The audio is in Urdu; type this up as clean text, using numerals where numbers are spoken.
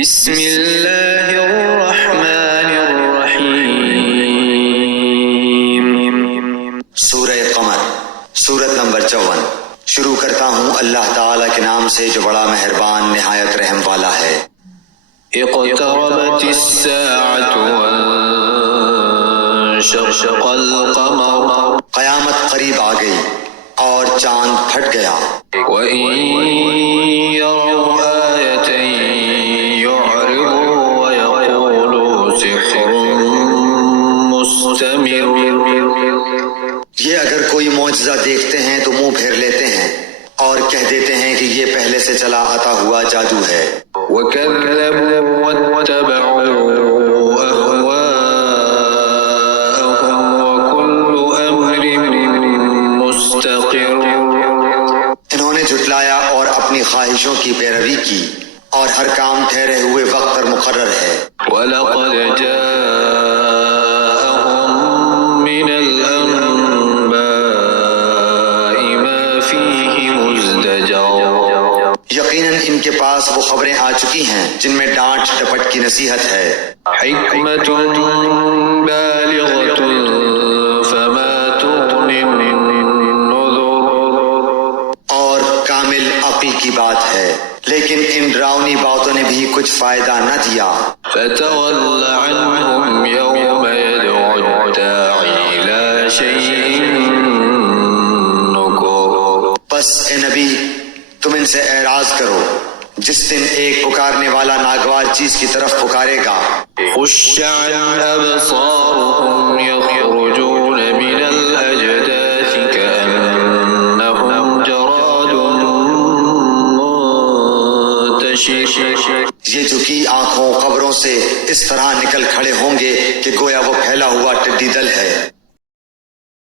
بسم اللہ الرحمن الرحیم۔ سورہ قمر، سورت نمبر 54۔ شروع کرتا ہوں اللہ تعالیٰ کے نام سے جو بڑا مہربان نہایت رحم والا ہے۔ اقتربت الساعة وانشق القمر، قیامت قریب آ گئی اور چاند پھٹ گیا۔ وَإِن يَرَوْا آيَةً يُعْرِضُوا وَيَقُولُوا سِحْرٌ مُسْتَمِرٌّ۔ یہ اگر کوئی معجزہ دیکھتے ہیں تو منہ پھیر لیتے ہیں اور کہہ دیتے ہیں کہ یہ پہلے سے چلا آتا ہوا جادو ہے۔ وَكَذَّبُوا وَاتَّبَعُوا أَهْوَاءَهُمْ وَكُلُّ أَمْرٍ مُسْتَقِرٌّ۔ انہوں نے جھٹلایا اور اپنی خواہشوں کی پیروی کی، اور ہر کام ٹھہرے ہوئے وقت پر مقرر ہے۔ وَلَقَدْ جَاءَهُم مِّنَ الْأَنبَاءِ مَا فِيهِ مُزْدَجَرٌ۔ یقیناً ان کے پاس وہ خبریں آ چکی ہیں جن میں ڈانٹ ڈپٹ کی نصیحت ہے۔ حِکْمَةٌ بَالِغَةٌ فَمَا تُغْنِ النُّذُرُ۔ اور کامل عقل کی بات ہے، لیکن ان ڈراؤنی باتوں نے بھی کچھ فائدہ نہ دیا۔ فَتَوَلَّ عَنْهُمْ يَوْمَ يَدْعُ الدَّاعِ إِلَى شَيْءٍ نُكُرٍ۔ بس اے نبی تم ان سے اعراض کرو جس دن ایک پکارنے والا ناگوار چیز کی طرف پکارے گا۔ خُشَّعًا أَبْصَارُهُمْ يَخْرُجُونَ مِنَ الْأَجْدَاثِ كَأَنَّهُمْ جَرَادٌ مُنتَشِرٌ۔ یہ جھکی آنکھوں قبروں سے اس طرح نکل کھڑے ہوں گے کہ گویا وہ پھیلا ہوا ٹڈی دل ہے۔